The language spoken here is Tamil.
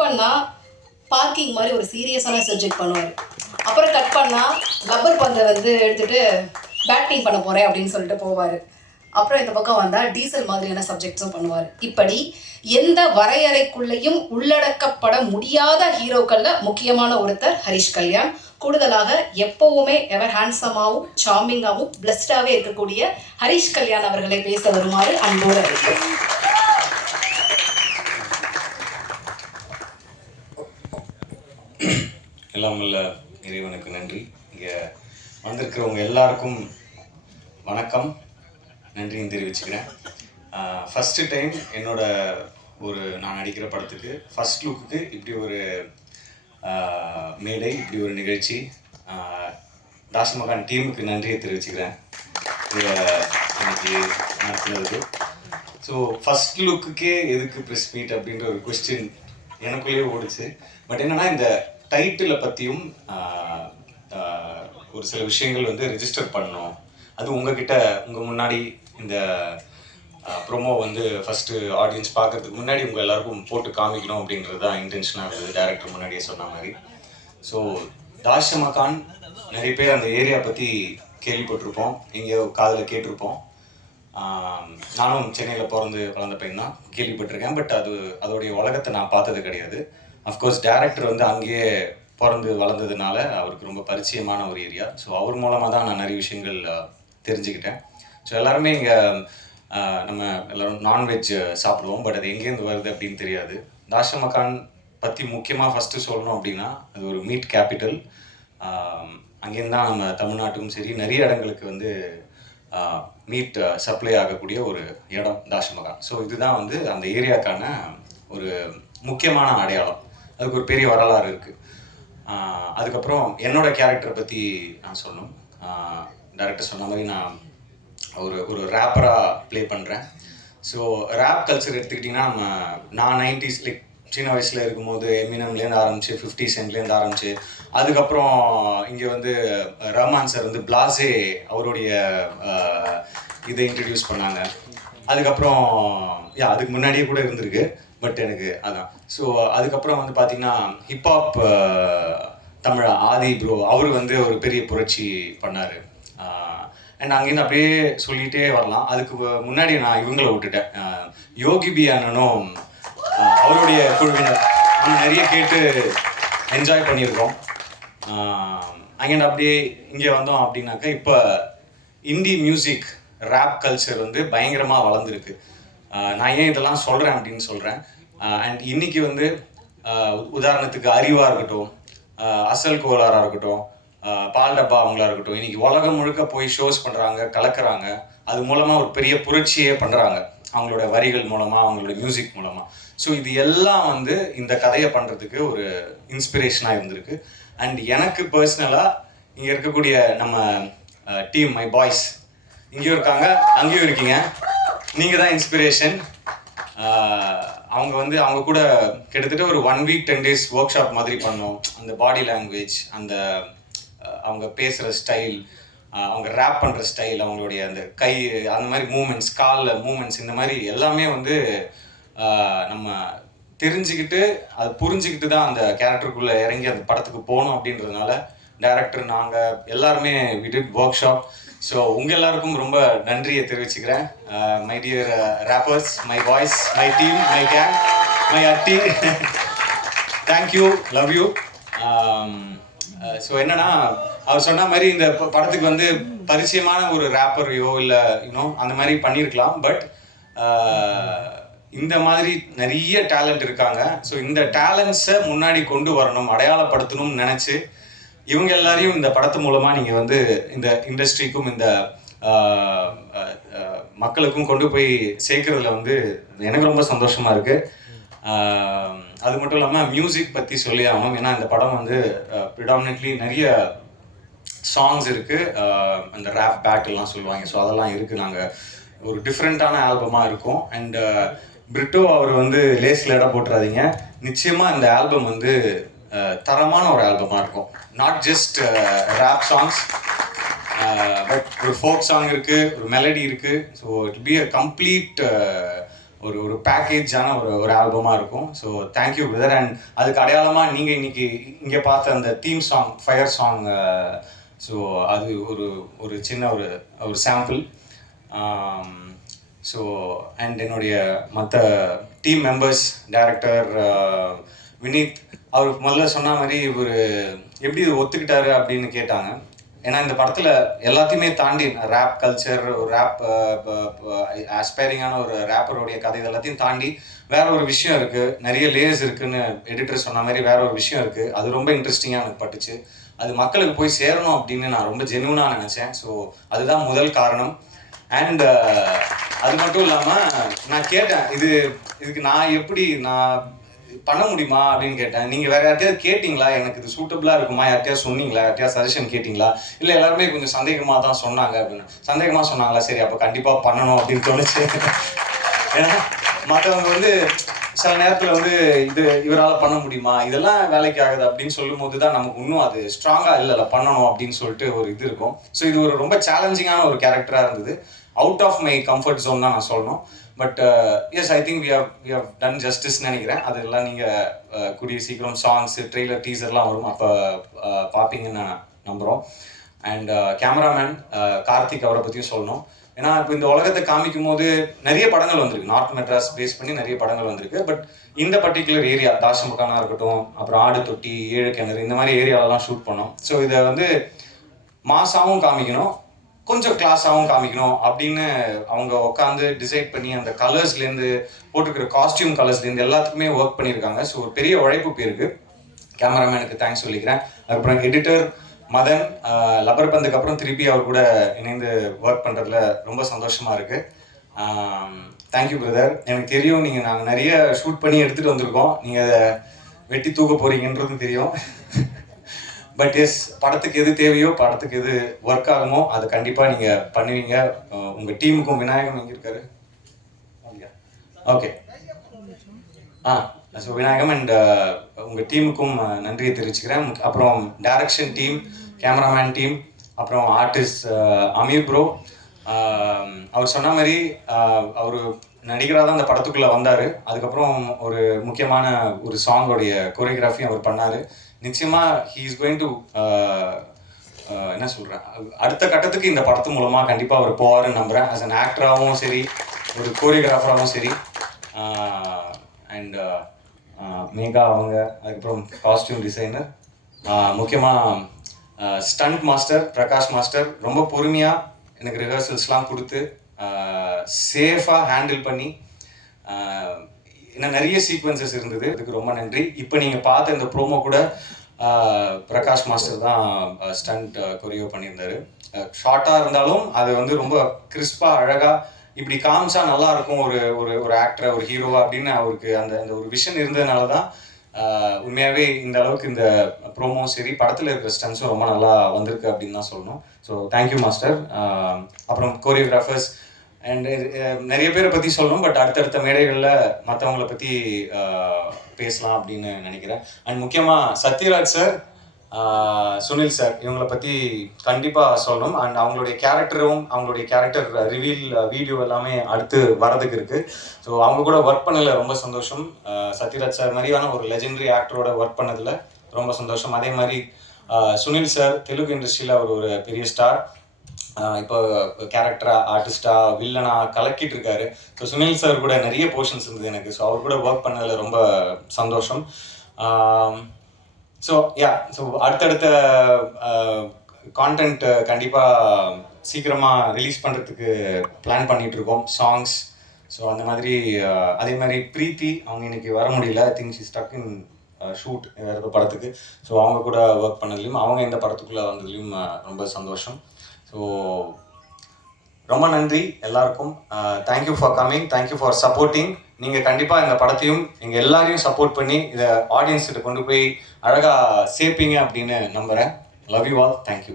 பண்ணால் பார்க்கிங் மாதிரி ஒரு சீரியஸான சப்ஜெக்ட் பண்ணுவார். அப்புறம் கட் பண்ணால் ரப்பர் பந்தை வந்து எடுத்துகிட்டு பேட்டிங் பண்ண போகிறேன் அப்படின்னு சொல்லிட்டு போவார். அப்புறம் இந்த பக்கம் வந்தால் டீசல் மாதிரியான சப்ஜெக்ட்ஸும் பண்ணுவார். இப்படி எந்த வரையறைக்குள்ளேயும் உள்ளடக்கப்பட முடியாத ஹீரோக்களில் முக்கியமான ஒருத்தர் ஹரிஷ் கல்யாண். கூடுதலாக எப்பவுமே எவர் ஹேண்ட்ஸமாகவும் சார்மிங்காகவும் பிளஸ்டாகவே இருக்கக்கூடிய ஹரிஷ் கல்யாண் அவர்களை பேச வருமாறு அன்போடு அழைக்கிறேன். எல்லாம் வல்ல இறைவனுக்கு நன்றி. இங்கே வந்திருக்கிறவங்க எல்லாருக்கும் வணக்கம், நன்றியும் தெரிவிச்சுக்கிறேன். ஃபஸ்ட்டு டைம் என்னோட நான் நடிக்கிற படத்துக்கு ஃபஸ்ட் லுக்குக்கு இப்படி ஒரு மேடை, இப்படி ஒரு நிகழ்ச்சி. தாஷமகான் டீமுக்கு நன்றியை தெரிவிச்சுக்கிறேன் இன்னைக்கு நடத்துனதுக்கு. ஸோ ஃபஸ்ட் லுக்குக்கே எதுக்கு ப்ரெஸ் மீட் அப்படின்ற ஒரு கொஸ்டின் எனக்குள்ளேயே ஓடிச்சு. பட் என்னென்னா, இந்த டைட்டிலை பற்றியும் ஒரு சில விஷயங்கள் வந்து ரெஜிஸ்டர் பண்ணணும். அது உங்கள் முன்னாடி இந்த ப்ரொமோ வந்து ஃபஸ்ட்டு ஆடியன்ஸ் பார்க்கறதுக்கு முன்னாடி உங்கள் எல்லாருக்கும் போட்டு காமிக்கணும் அப்படின்றது தான் இன்டென்ஷனாக இருந்தது, டைரக்டர் முன்னாடியே சொன்ன மாதிரி. ஸோ தாஷமகான் நிறைய பேர் அந்த ஏரியா பற்றி கேள்விப்பட்டிருப்போம், எங்கேயோ காதில் கேட்டிருப்போம். நானும் சென்னையில் பிறந்து வளர்ந்த பையன் தான், கேள்விப்பட்டிருக்கேன். பட் அதோடைய உலகத்தை நான் பார்த்தது கிடையாது. அஃப்கோர்ஸ் டைரக்டர் வந்து அங்கேயே பிறந்து வளர்ந்ததுனால அவருக்கு ரொம்ப பரிச்சயமான ஒரு ஏரியா. ஸோ அவர் மூலமாக தான் நான் நிறைய விஷயங்கள் தெரிஞ்சுக்கிட்டேன். ஸோ எல்லாருமே இங்கே நம்ம எல்லோரும் நான்வெஜ் சாப்பிடுவோம், பட் அது எங்கேருந்து வருது அப்படின்னு தெரியாது. தாஷமகான் பற்றி முக்கியமாக ஃபஸ்ட்டு சொல்லணும் அப்படின்னா, அது ஒரு மீட் கேபிட்டல். அங்கேருந்து தான் நம்ம தமிழ்நாட்டுக்கும் சரி நிறைய இடங்களுக்கு வந்து மீட் சப்ளை ஆகக்கூடிய ஒரு இடம் தாஷமகான். ஸோ இதுதான் வந்து அந்த ஏரியாக்கான ஒரு முக்கியமான அடையாளம். அதுக்கு ஒரு பெரிய வரலாறு இருக்குது. அதுக்கப்புறம் என்னோடய கேரக்டரை பற்றி நான் சொல்லணும். டைரக்டர் சொன்ன மாதிரி நான் ஒரு ரேப்பராக ப்ளே பண்ணுறேன். ஸோ ரேப் கல்ச்சர் எடுத்துக்கிட்டிங்கன்னா, நான் 90s லைக் சின்ன வயசில் இருக்கும்போது எமினம்லேருந்து ஆரம்பிச்சு 50 சென்ட்லேருந்து ஆரம்பிச்சு, அதுக்கப்புறம் இங்கே வந்து ரஹ்மான் சார் வந்து பிளாஸே அவருடைய இதை இன்ட்ரடியூஸ் பண்ணாங்க. அதுக்கப்புறம் அதுக்கு முன்னாடியே கூட இருந்திருக்கு, பட் எனக்கு அதான். ஸோ அதுக்கப்புறம் வந்து பார்த்திங்கன்னா ஹிப்ஹாப் தமிழ் ஆதி ப்ரோ அவர் வந்து ஒரு பெரிய புரட்சி பண்ணார். அண்ட் அங்கேருந்து அப்படியே சொல்லிகிட்டே வரலாம். அதுக்கு முன்னாடி நான் இவங்களை விட்டுட்டேன், யோகி பி அண்ணனும் அவருடைய குழுவினர் நிறைய கேட்டு என்ஜாய் பண்ணியிருக்கோம். அங்கேருந்து அப்படியே இங்கே வந்தோம் அப்படின்னாக்கா, இப்போ இந்தி மியூசிக் ரேப் கல்ச்சர் வந்து பயங்கரமாக வளர்ந்துருக்கு. நான் ஏன் இதெல்லாம் சொல்கிறேன் அப்படின்னு சொல்கிறேன். அண்ட் இன்றைக்கி வந்து உதாரணத்துக்கு அறிவாக இருக்கட்டும், அசல் கோலாராக இருக்கட்டும், பால் டப்பா அவங்களா இருக்கட்டும், இன்றைக்கி உலகம் முழுக்க போய் ஷோஸ் பண்ணுறாங்க, கலக்கிறாங்க. அது மூலமாக ஒரு பெரிய புரட்சியே பண்ணுறாங்க, அவங்களோட வரிகள் மூலமாக, அவங்களோட மியூசிக் மூலமாக. ஸோ இது எல்லாம் வந்து இந்த கதையை பண்ணுறதுக்கு ஒரு இன்ஸ்பிரேஷனாக இருந்திருக்கு. அண்ட் எனக்கு பர்சனலாக இங்கே இருக்கக்கூடிய நம்ம டீம், மை பாய்ஸ் இங்கேயும் இருக்காங்க, அங்கேயும் இருக்கீங்க. நீங்கள் தான் இன்ஸ்பிரேஷன். அவங்க கூட கிட்டத்தட்ட ஒரு 1 week 10 days ஒர்க் ஷாப் மாதிரி பண்ணோம். அந்த பாடி லாங்குவேஜ், அந்த அவங்க பேசுகிற ஸ்டைல், அவங்க ரேப் பண்ணுற ஸ்டைல், அவங்களுடைய அந்த கை அந்த மாதிரி மூமெண்ட்ஸ், காலில் மூமெண்ட்ஸ், இந்த மாதிரி எல்லாமே வந்து நம்ம தெரிஞ்சுக்கிட்டு அதை புரிஞ்சுக்கிட்டு தான் அந்த கேரக்டருக்குள்ளே இறங்கி அந்த படத்துக்கு போகணும் அப்படின்றதுனால டைரக்டர் நாங்கள் எல்லாருமே we did workshop. So உங்கள் எல்லாருக்கும் ரொம்ப நன்றியை தெரிவிச்சுக்கிறேன். My dear rappers, my boys, my team, my gang, my அட்டி, தேங்க்யூ, லவ் யூ. ஸோ என்னன்னா, அவர் சொன்ன மாதிரி இந்த படத்துக்கு வந்து பரிச்சயமான ஒரு ரேப்பரையோ இல்லை அந்த மாதிரி பண்ணியிருக்கலாம். பட் இந்த மாதிரி நிறைய டேலண்ட் இருக்காங்க. ஸோ இந்த டேலண்ட்ஸை முன்னாடி கொண்டு வரணும், அடையாளப்படுத்தணும்னு நினச்சி இவங்க எல்லாரையும் இந்த படத்து மூலமாக நீங்கள் வந்து இந்த இண்டஸ்ட்ரிக்கும் இந்த மக்களுக்கும் கொண்டு போய் சேர்க்கறதுல வந்து எனக்கு ரொம்ப சந்தோஷமாக இருக்குது. அது மட்டும் இல்லாமல் மியூசிக் பற்றி சொல்லி ஆகணும். ஏன்னா இந்த படம் வந்து ப்ரிடாமினெட்லி நிறைய சாங்ஸ் இருக்குது, அந்த ரேப் பேட்டெல்லாம் சொல்லுவாங்க. ஸோ அதெல்லாம் இருக்குது. நாங்கள் ஒரு டிஃப்ரெண்ட்டான ஆல்பமாக இருக்கும். அண்ட் பிரிட்டோ அவர் வந்து லேஸில் இடம் போட்டுறாதீங்க, நிச்சயமாக இந்த ஆல்பம் வந்து தரமான ஒரு ஆல்பமாக இருக்கும். Not just rap songs, but ஒரு ஃபோக் சாங் இருக்குது, ஒரு மெலடி இருக்குது. So it be a complete ஒரு பேக்கேஜான ஒரு ஆல்பமாக இருக்கும். So thank you brother. அண்ட் அதுக்கு அடையாளமாக நீங்கள் இன்னைக்கு இங்கே பார்த்த அந்த theme song fire song, so அது ஒரு சின்ன ஒரு சாம்பிள். ஸோ அண்ட் என்னுடைய மற்ற டீம் மெம்பர்ஸ், டைரக்டர் வினீத், அவர் முதல்ல சொன்ன மாதிரி இவர் எப்படி இது ஒத்துக்கிட்டாரு அப்படின்னு கேட்டாங்க. ஏன்னா இந்த படத்தில் எல்லாத்தையுமே தாண்டி ரேப் கல்ச்சர், ஒரு ரேப் ஆஸ்பைரிங்கான ஒரு ரேப்பருடைய கதை எல்லாத்தையும் தாண்டி வேற ஒரு விஷயம் இருக்குது, நிறைய லேயர்ஸ் இருக்குதுன்னு எடிட்டர் சொன்ன மாதிரி வேற ஒரு விஷயம் இருக்குது. அது ரொம்ப இன்ட்ரெஸ்டிங்காக எனக்கு பட்டுச்சு. அது மக்களுக்கு போய் சேரணும் அப்படின்னு நான் ரொம்ப ஜென்யூனாக நினச்சேன். ஸோ அதுதான் முதல் காரணம். அண்ட் அது மட்டும் இல்லாமல் நான் கேட்டேன், இதுக்கு நான் பண்ண முடியுமா அப்படின்னு கேட்டேன். நீங்கள் வேறு யார்ட்டையாவது கேட்டிங்களா, எனக்கு இது சூட்டபுளாக இருக்குமா, யார்ட்டையாவது சொன்னீங்களா, யார்ட்டையாவது சஜஷன் கேட்டிங்களா? இல்லை எல்லாருமே கொஞ்சம் சந்தேகமாக தான் சொன்னாங்க அப்படின்னு. சந்தேகமாக சொன்னாங்களா, சரி அப்போ கண்டிப்பாக பண்ணணும் அப்படின்னு தோணுச்சு. ஏன்னா மற்றவங்க வந்து சில நேரத்தில் இவரால் பண்ண முடியுமா, இதெல்லாம் வேலைக்கு ஆகுது அப்படின்னு சொல்லும் போது தான் நமக்கு இன்னும் அது ஸ்ட்ராங்காக இல்லை பண்ணணும் அப்படின்னு சொல்லிட்டு ஒரு இது இருக்கும். ஸோ இது ஒரு ரொம்ப சேலஞ்சிங்கான ஒரு கேரக்டராக இருந்தது. Out of my comfort zone தான் நான் சொல்லணும். But yes, I think we have done justice நினைக்கிறேன். அதெல்லாம் நீங்கள் கூடிய சீக்கிரம் சாங்ஸு, ட்ரெய்லர், டீசர்லாம் வரும், அப்போ பார்ப்பீங்கன்னு நான் நம்புகிறோம். அண்ட் கேமராமேன் கார்த்திக், அவரை பற்றியும் சொல்லணும். ஏன்னா இப்போ இந்த உலகத்தை காமிக்கும் போது நிறைய படங்கள் வந்திருக்கு, நார்த் மெட்ராஸ் பேஸ் பண்ணி நிறைய படங்கள் வந்திருக்கு. பட் இந்த பர்டிகுலர் ஏரியா, தாஷமுகானா இருக்கட்டும், அப்புறம் ஆடு தொட்டி, ஏழு கிணறு, இந்த மாதிரி ஏரியாலலாம் ஷூட் பண்ணோம். ஸோ இதை மாசாவும் காமிக்கணும், கொஞ்சம் கிளாஸாகவும் காமிக்கணும் அப்படின்னு அவங்க உட்காந்து டிசைட் பண்ணி அந்த கலர்ஸ்லேருந்து போட்டுக்கிற காஸ்டியூம் கலர்ஸ்லேருந்து எல்லாத்துக்குமே ஒர்க் பண்ணியிருக்காங்க. ஸோ ஒரு பெரிய உழைப்பு போயிருக்கு. கேமராமேனுக்கு தேங்க்ஸ் சொல்லிக்கிறேன். அதுக்கப்புறம் எடிட்டர் மதன், லப்பர் பந்துக்கு அப்புறம் திருப்பி அவர் கூட இணைந்து ஒர்க் பண்ணுறதுல ரொம்ப சந்தோஷமாக இருக்குது. Thank you brother. எனக்கு தெரியும் நாங்கள் நிறைய ஷூட் பண்ணி எடுத்துகிட்டு வந்திருக்கோம், நீங்கள் அதை வெட்டி தூக்க போகிறீங்கன்றதும் தெரியும். பட் எஸ், படத்துக்கு எது தேவையோ, படத்துக்கு எது ஒர்க் ஆகுமோ அதை கண்டிப்பாக நீங்கள் பண்ணுவீங்க. உங்கள் டீமுக்கும், விநாயகம் எங்கே இருக்காரு? ஓகே, ஸோ விநாயகம் அண்ட் உங்கள் டீமுக்கும் நன்றியை தெரிவிச்சுக்கிறேன். அப்புறம் டைரக்ஷன் டீம், கேமராமேன் டீம், அப்புறம் ஆர்டிஸ்ட் அமீர் ப்ரோ. அவர் சொன்ன மாதிரி அவர் நடிகராக தான் அந்த படத்துக்குள்ளே வந்தார். அதுக்கப்புறம் ஒரு முக்கியமான ஒரு சாங்கோடைய கோரியோகிராஃபி அவர் பண்ணார். நிச்சயமாக ஹீ இஸ் கோயிங் டு என்ன சொல்கிறேன், அடுத்த கட்டத்துக்கு இந்த படத்து மூலமாக கண்டிப்பாக அவர் போவாருன்னு நம்புகிறேன். ஆஸ் அன் ஆக்டராகவும் சரி, ஒரு கோரியோகிராஃபராகவும் சரி. அண்ட் மேகா அவங்க, அதுக்கப்புறம் காஸ்டியூம் டிசைனர், முக்கியமாக ஸ்டண்ட் மாஸ்டர் பிரகாஷ் மாஸ்டர், ரொம்ப பொறுமையாக எனக்கு ரிஹர்சல்ஸ்லாம் கொடுத்து சேஃபாக ஹேண்டில் பண்ணி, இன்னும் நிறைய சீக்வன்சஸ் இருந்தது, அதுக்கு ரொம்ப நன்றி. இப்போ நீங்கள் பார்த்த இந்த ப்ரோமோ கூட பிரகாஷ் மாஸ்டர் தான் ஸ்டண்ட் கொரியோ பண்ணியிருந்தாரு. ஷார்ட்டாக இருந்தாலும் அது ரொம்ப கிறிஸ்பாக அழகாக இப்படி காமிச்சா நல்லா இருக்கும் ஒரு ஆக்டரை, ஒரு ஹீரோவா அப்படின்னு அவருக்கு அந்த ஒரு விஷன் இருந்ததுனால தான் உண்மையாகவே இந்த அளவுக்கு இந்த ப்ரோமோவும் சரி, படத்தில் இருக்கிற ஸ்டன்ஸும் ரொம்ப நல்லா வந்திருக்கு அப்படின்னு தான் சொல்லணும். So thank you master. அப்புறம் கோரியோகிராஃபர்ஸ் அண்ட் நிறைய பேரை பற்றி சொல்லணும், பட் அடுத்தடுத்த மேடைகளில் மற்றவங்கள பற்றி பேசலாம் அப்படின்னு நினைக்கிறேன். அண்ட் முக்கியமாக சத்யராஜ் சார், சுனில் சார், இவங்களை பற்றி கண்டிப்பாக சொல்லணும். அண்ட் அவங்களுடைய கேரக்டர் ரிவீல் வீடியோ எல்லாமே அடுத்து வரதுக்கு இருக்குது. ஸோ அவங்க கூட ஒர்க் பண்ணதில் ரொம்ப சந்தோஷம். சத்யராஜ் சார் மாதிரியான ஒரு லெஜெண்டரி ஆக்டரோட ஒர்க் பண்ணதில் ரொம்ப சந்தோஷம். அதே மாதிரி சுனில் சார் தெலுங்கு இண்டஸ்ட்ரியில் அவர் ஒரு பெரிய ஸ்டார், இப்போ கேரக்டராக, ஆர்டிஸ்டாக, வில்லனாக கலக்கிட்டு இருக்காரு. ஸோ சுனில் சார் கூட நிறைய போர்ஷன்ஸ் இருந்தது எனக்கு. ஸோ அவர் கூட ஒர்க் பண்ணதில் ரொம்ப சந்தோஷம். ஸோ அடுத்தடுத்த கான்டென்ட் கண்டிப்பாக சீக்கிரமாக ரிலீஸ் பண்ணுறதுக்கு பிளான் பண்ணிகிட்ருக்கோம், சாங்ஸ். ஸோ அந்த மாதிரி அதே மாதிரி ப்ரீத்தி, அவங்க இன்னைக்கு வர முடியல, I think she stuck in shoot வேறு படத்துக்கு. ஸோ அவங்க கூட ஒர்க் பண்ணதுலையும், அவங்க இந்த படத்துக்குள்ளே வந்ததுலையும் ரொம்ப சந்தோஷம். ஸோ ரொம்ப நன்றி எல்லாருக்கும். Thank you for coming, thank you for supporting. நீங்கள் கண்டிப்பாக இந்த படத்தையும் எங்கள் எல்லாரையும் சப்போர்ட் பண்ணி இதை ஆடியன்ஸ்கிட்ட கொண்டு போய் அழகாக சேர்ப்பீங்க அப்படின்னு நம்புகிறேன். Love you all. தேங்க்யூ.